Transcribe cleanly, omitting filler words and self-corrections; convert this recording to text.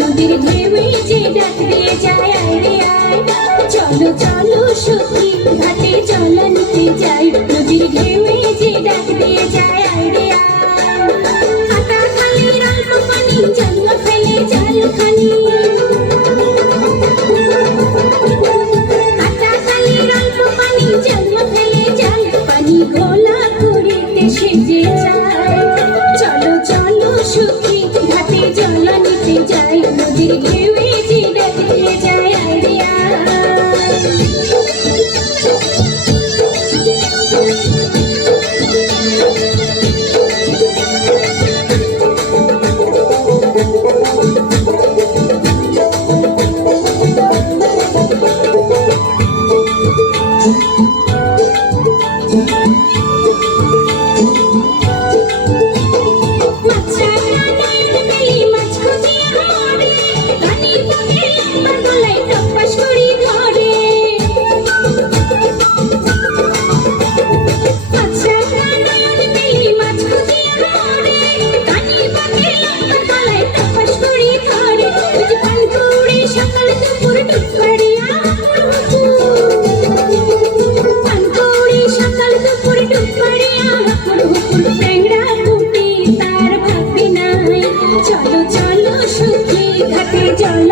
নদীর ঢেউয়ে যে ডাক দিয়ে যায় আয় রে আয়, চলো চলো সখী ঘাটে জল নিতে যাই, নদীর ঢেউয়ে যে ডাক দিয়ে যায় আয় রে আয়। হাতা খালির অল্প পানি জল ফেলে জাল খানি, হাতা খালির অল্প পানি জল ফেলে জাল পানি ঘোলা করিতে সেজে যায়, চলো চলো সখী ঘাটে জল নিতে যাই, নদীর ঢেউয়ে যে ডাক দিয়ে যায় আয় রে আয়। চলো চলো সখী ঘাটে জল